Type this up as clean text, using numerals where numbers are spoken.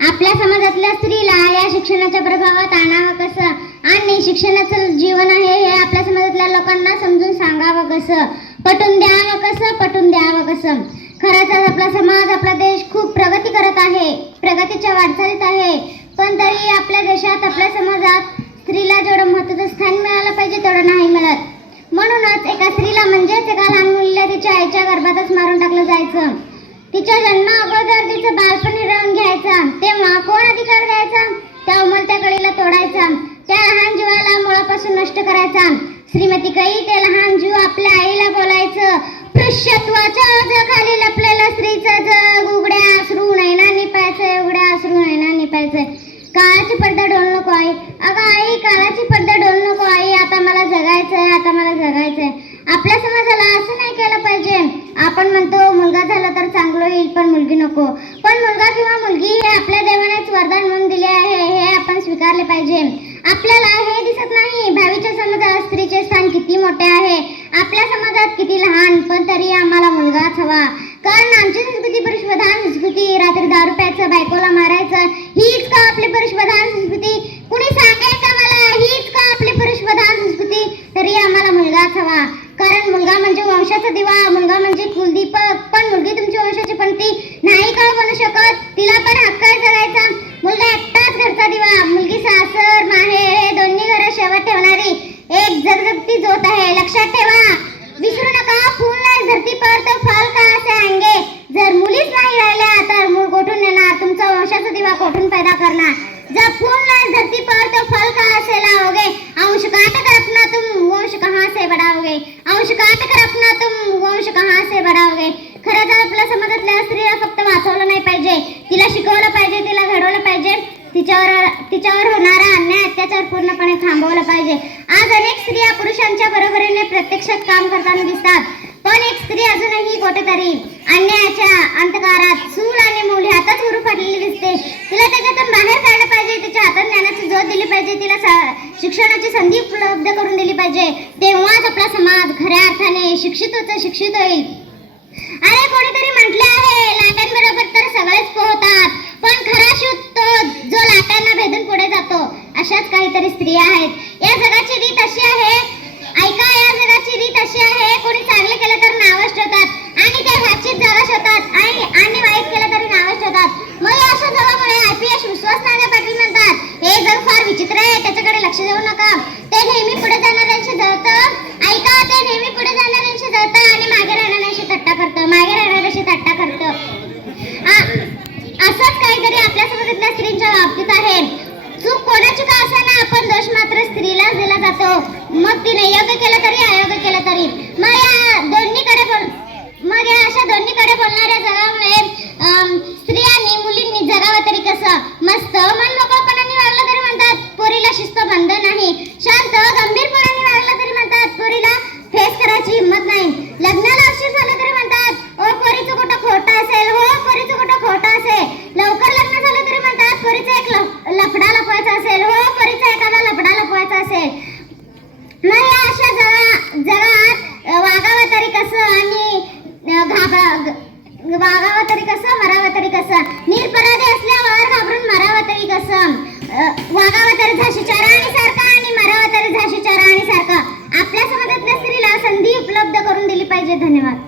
आपल्या समाजातल्या स्त्रीला या शिक्षणाच्या प्रभावात आणावं कसं आणि शिक्षणाचं जीवन आहे हे आपल्या समाजातल्या लोकांना समजून सांगावं कसं, पटवून द्यावं कसं. खरंच आपला समाज, आपला देश खूप प्रगती करत आहे, प्रगतीच्या वाटचालीत आहे, पण तरी आपल्या देशात, आपल्या समाजात स्त्रीला जेवढं महत्त्वाचं स्थान मिळालं पाहिजे तेवढं नाही मिळत. म्हणूनच एका स्त्रीला म्हणजेच एका लहान मुलीला तिच्या आईच्या गर्भातच मारून टाकलं जायचं. तिच्या जन्मा अगोदर तिचं बालपण हिरावून घ्यायचं. तेव्हा कोण अधिकार द्यायचा? त्या उमलत्या कळीला तोडायचा, त्या लहान जीवाला मुळापासून नष्ट करायचा. श्रीमती कई ते लहान जीव आपल्या आईला बोलायचं, पुरुषत्वाच्या ओझ्याखाली लपलेलं स्त्रीचं जग उघड्या अश्रू नयनांनी पाहायचंय, उघड्या अश्रू नयनांनी पाहायचंय. काळाची पडदा डोल नको आई, अगं आई काळाची पडदा डोल नको आई, आता मला जगायचंय, आता मला जगायचंय. आपल्या समाजाला असं नाही केलं पाहिजे. आपण म्हणतो मुलगा झाला तर चांगलं होईल, पण मुलगी नको. पण मुलगा किंवा मुलगी हे आपल्या देवानेच वरदान म्हणून दिले आहे, हे आपण स्वीकारले पाहिजे. आपल्याला हे दिसत नाही भावीच्या समाजात स्त्रीचे स्थान किती मोठे आहे, आपल्या समाजात किती लहान, पण तरी आम्हाला मुलगाच हवा. कारण आमची संस्कृती पुरुषप्रधान संस्कृती, रात्री दारू प्यायचं, बायकोला मारायचं, हीच का आपली पुरुषप्रधान संस्कृती? कुणी सांगेल का मला, हीच का आपली पुरुषप्रधान संस्कृती? तरी आम्हाला मुलगाच हवा. कारण मुलगा म्हणजे वंशाचा दिवा, मुलगा म्हणजे कुलदीपक. पण मुलगी तुमची वंशाची पंथी नाही का बनू शकत? तिला पण हक्क आहे जगायचा. मुलगा एकटाच घरचा दिवा, मुलगी सासर माहेर हे दोन्ही घरं शेवट ठेवणारी एक जगजगती ज्योत आहे. लक्षात ठेवा, विसरू नका, फूल नाही धरती पर तो फल का असे आएंगे. जर मुलीच नाही राहिल्या तर मूळ कोठून येणार, तुमचा वंशाचा दिवा कोठून पैदा करणार? जब फूल नहीं धरती पर तो फल कहाँ से लाओगे? अंश काट कर अपना तुम वंश कहाँ से बढ़ाओगे? अंश काट कर अपना तुम वंश कहाँ से बढ़ाओगे? खरंच आपल्या समाजातल्या स्त्रीला फक्त वाचवलं नाही पाहिजे, तिला शिकवलं पाहिजे, तिला घडवलं पाहिजे, तिच्यावर होणारा अन्याय अत्याचार पूर्णपणे थांबवलं पाहिजे. आज अनेक स्त्रिया पुरुषांच्या बरोबरीने प्रत्यक्षात काम करताना दिसतात, पण एक स्त्री अजूनही कुठेतरी अन्यायाच्या अंधकारात चूल आणि मूल ह्यातच उरू फाटलेली दिसते. तिला त्याच्यातून बाहेर काढलं पाहिजे, तिच्या हातात ज्ञानाची ज्योत दिली पाहिजे, तिला शिक्षणाची संधी उपलब्ध करून दिली पाहिजे. तेव्हाच आपला समाज खऱ्या अर्थाने शिक्षित होईल. अरे कोणीतरी म्हटले आहे, लाटांबरोबर तर सगळेच पोहतात, पण खरा शूट तो जो लाटांना भेदून पुढे जातो. अशाच काहीतरी स्त्रिया आहेत. या जगाची रीत अशी आहे, ऐका, या जगाची रीत अशी आहे, कोणी चांगले केलं तर नावच ठेवतात आणि त्या ह्याचीच जागा शोधतात आणि वाईट केलं तरी नावच ठेवतात. मग या अशा जगामुळे IPS विश्वास नांगे पाटील म्हणतात, हे जग फार विचित्र आहे, त्याच्याकडे लक्ष देऊ नका. ते नेहमी पुढे जाणाऱ्यांशी जळतं, ऐका, ते नेहमी पुढे जाणाऱ्यांशी जळतं आणि मागे राहणाऱ्यांशी थट्टा करतं. असंच काहीतरी आपल्या समाजातल्या स्त्रीच्या बाबतीत आहे. चूक कोणाची का असेना, आपण दोष मात्र स्त्रीलाच दिला जातो, मग तिने योग्य केलं तरी अयोग्य केलं तरी. मग या अशा दोन्हीकडे बोलणाऱ्या जगामुळे स्त्रियांनी मुलींनी जगावं तरी कसं? मस्त मन मोकळपणाने वागलं तरी म्हणतात पोरीला शिस्तबद्ध नाही, शांत गंभीरपणाने वागलं तरी म्हणतात पोरीला फेस करायची हिंमत नाही. लग्नाला उशीर झालं तरी म्हणतात ओ पोरीचं कुठं खोटं असेल, हो पोरीचं कुठं खोटं असेल. लवकर लग्न झालं तरी म्हणतात पोरीचं एक लफडा लपवायचा असेल, हो पोरीचा एखादा लफडा लपवायचा असेल. मग या अशा जगात वागावं तरी कसं आणि वागावं तरी कसं, मरावं तरी कसं? निरपराधी असल्यावर घाबरून मरावं तरी कसं? वागावं तरी झाशीच्या राणीसारखं आणि मरावं तरी झाशीच्या राणीसारखं. आपल्या समाजातल्या स्त्रीला संधी उपलब्ध करून दिली पाहिजे. धन्यवाद.